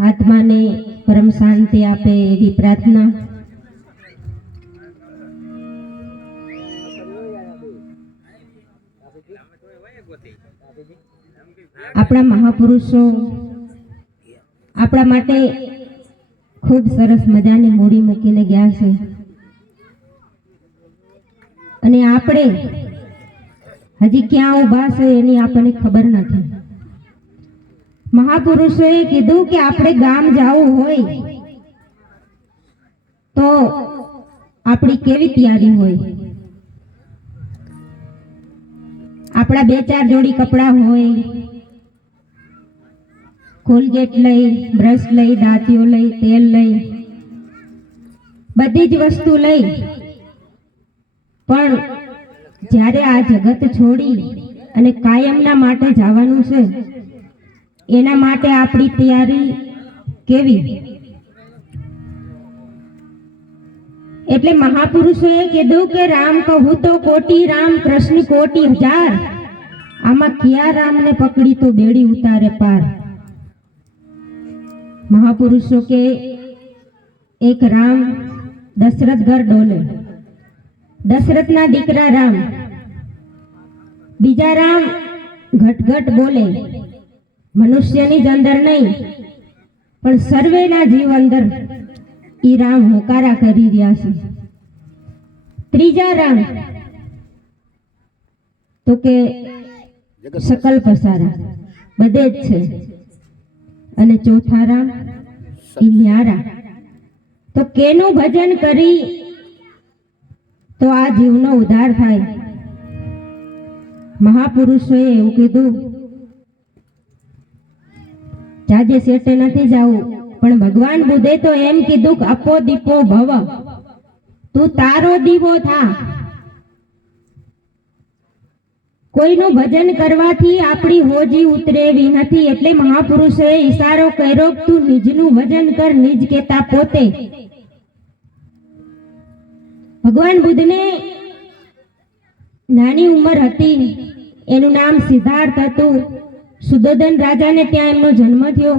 આત્માને પરમ શાંતિ આપે એવી પ્રાર્થના. આપણા મહાપુરુષો આપણા માટે ખૂબ સરસ મજાની મૂડી મૂકીને ગયા છે અને આપણે હજી ક્યાં ઊભા છે એની આપણને ખબર નથી. મહાપુરુષોએ કીધું કે આપણે ગામ જવું હોય તો આપણી કેવી તૈયારી હોય. આપણા 2-4 જોડી કપડાં હોય, કોલગેટ લઈ, બ્રશ લઈ, દાંતીઓ લઈ, તેલ લઈ, બધી જ વસ્તુ લઈ, પણ જ્યારે આ જગત છોડી અને કાયમના માટે જવાનું છે એના માટે આપણી તૈયારી કેવી? એટલે મહાપુરુષોએ કીધું કે રામ કહું તો કોટી રામ, કૃષ્ણ કોટી હજાર, આમાં ક્યાં રામને પકડી તો બેડી ઉતારે પાર. મહાપુરુષો કે એક રામ દશરથ ઘર ડોલે, દશરથના દીકરા રામ, બીજા રામ ઘટઘટ બોલે, મનુષ્યની જ અંદર નહીં પણ સર્વેના જીવ અંદર ઈ રામ હોકારા કરી રહ્યા છે. ત્રીજા રામ તો કે શકલ પસારા બધે જ છે અને ચોથા રામ ઈ ન્યારા. તો કેનું ભજન કરી તો આ જીવનો ઉદ્ધાર થાય? મહાપુરુષોએ એવું કીધું, જાજે શેઠે નથી જાવું, પણ ભગવાન બુદ્ધે તો એમ કીધું કે અપો દીપો ભવ, તું તારો દીવો થા. કોઈનું ભજન કરવાથી આપણી હોજી ઉતરે એવી નથી. એટલે મહાપુરુષોએ ઈશારો કર્યો, તું નિજનું ભજન કર, નિજ કેતા પોતે. ભગવાન બુદ્ધને નાની ઉંમર હતી, એનું નામ સિદ્ધાર્થ હતું. સુદોધન રાજાને ત્યાં એમનો જન્મ થયો.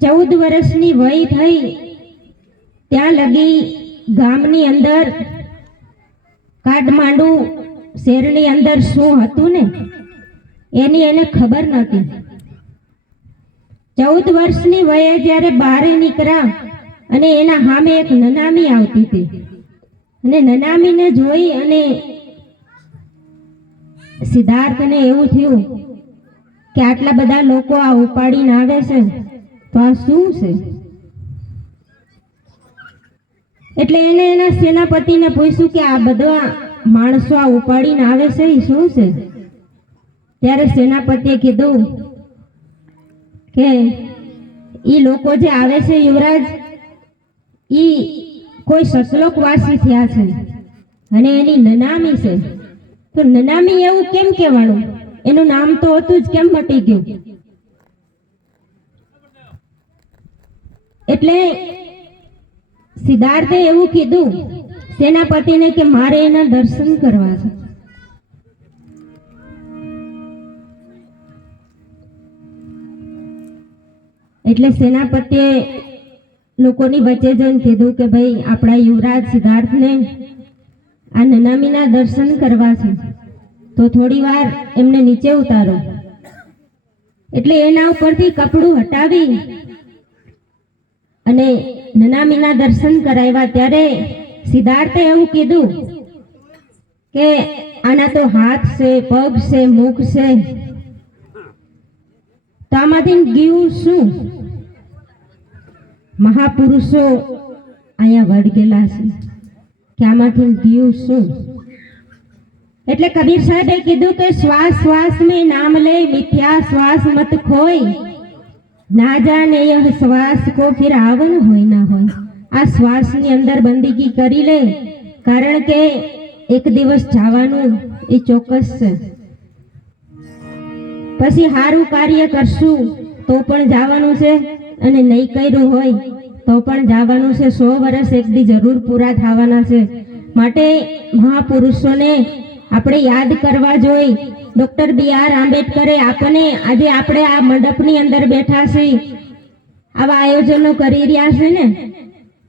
14 વર્ષની વય થઈ ત્યાં લગી ગામની અંદર કાઠમાંડુ શહેરની અંદર શું હતું ને એની એને ખબર નહોતી. 14 વર્ષની વયે જ્યારે બહાર નીકળ્યા અને એના સામે એક નનામી આવતી હતી અને નનામીને જોઈ અને સિદ્ધાર્થને એવું થયું કે આટલા બધા લોકો આ ઉપાડીને આવે છે તો આ શું છે? એટલે એને એના સેનાપતિને પૂછ્યું કે આ બધા માણસો આ ઉપાડીને આવે છે એ શું છે? ત્યારે સેનાપતિએ કીધું કે ઈ લોકો જે આવે છે યુવરાજ, ઈ કોઈ સતલોકવાસી થયા છે અને એની નનામી છે. તો નનામી એવું કેમ કહેવાનું? એનું નામ તો હતું જ, કેમ મટી ગયું? એટલે સિદ્ધાર્થે એવું કીધું સેનાપતિને કે મારે એના દર્શન કરવા છે. એટલે સેનાપતિએ લોકોની વચ્ચે જઈને કીધું કે ભાઈ આપણા યુવરાજ સિદ્ધાર્થને આ નનામીના દર્શન કરવા છે તો થોડી વાર એમને નીચે ઉતારો. એટલે એના ઉપરથી કપડું હટાવી અને નનામીના દર્શન કરાવ્યા. ત્યારે સિદ્ધાર્થે એવું કીધું કે આના તો હાથ છે, પગ છે, મુખ છે, તો આમાંથી ગયું શું? મહાપુરુષો અહીંયા વળગેલા છે કે આમાંથી ગયું શું? એટલે કબીર સાહેબે કીધું કે શ્વાસ શ્વાસ में नाम ले, मिथ्या श्वास मत खोई, ना जाने यह श्वास को फिर आवन होय ना होय. આ શ્વાસની અંદર બંદગી કરી લે, કારણ કે એક દિવસ જવાનું એ ચોક્કસ છે. પછી સારું કાર્ય કરશું તો પણ જવાનું છે અને નહીં કર્યું હોય તો પણ જવાનું છે. 100 વર્ષ એક દી જરૂર પૂરા થવાના છે. માટે મહાપુરુષોને આપણે યાદ કરવા જોઈએ. ડોક્ટર BR આંબેડકરે આપણને આજે આપણે આ મંડપની અંદર બેઠા છીએ, આવા આયોજનો કરી રહ્યા છે ને,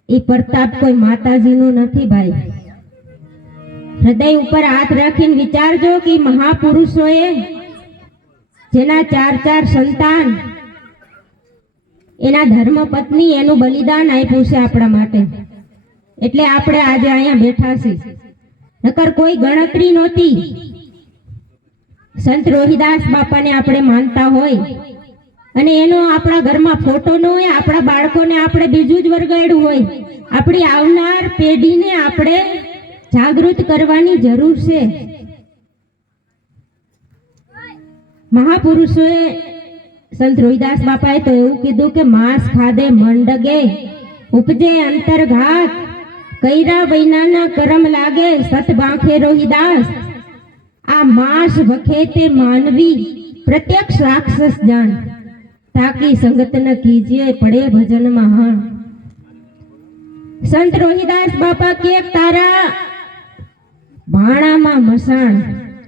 એ પ્રતાપ કોઈ માતાજીનું નથી ભાઈ. હૃદય ઉપર હાથ રાખીને વિચારજો કે મહાપુરુષોએ જેના 4 સંતાન, એના ધર્મપત્ની, એનું બલિદાન આપ્યું છે આપણા માટે. એટલે આપણે આજે અહીંયા બેઠા છીએ. નકર કોઈ ગણતરી નહોતી. સંત રોહિદાસ બાપાને આપણે માનતા હોય અને એનો આપણા ઘરમાં ફોટો ન હોય, આપણા બાળકોને આપણે બીજું જ વરગાડ્યું હોય, આપણી આવનાર પેઢીને આપણે જાગૃત કરવાની જરૂર છે. મહાપુરુષોએ, સંત રોહિદાસ બાપાએ તો એવું કીધું કે માંસ ખાધે મંડગે, ઉપજે અંતરઘાત, કૈરા વૈનાના કરમ લાગે, સત બાંખે રોહિદાસ. આ માંસ ભખે તે માનવી, પ્રત્યક્ષ રાક્ષસ જાન, તાકી સંગત ન કીજીએ, પડે ભજનમાં હા. સંત રોહિદાસ બાપા કે તારા ભાણામાં મસાણ.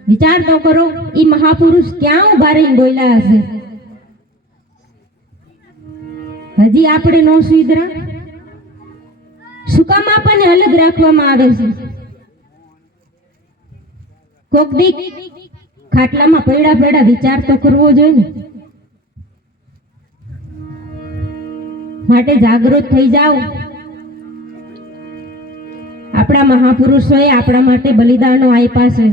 વિચાર તો કરો, ઈ મહાપુરુષ ક્યાં ઉભા રહીને બોલ્યા હશે. હજી આપણે નો સુધરા. શું કામ આપણને અલગ રાખવામાં આવે છે? કોક દી ખાટલામાં પડ્યા વિચાર તો કરવો જોઈએ ને. માટે જાગૃત થઈ જાઓ. આપણા મહાપુરુષોએ આપણા માટે બલિદાનો આપ્યા છે.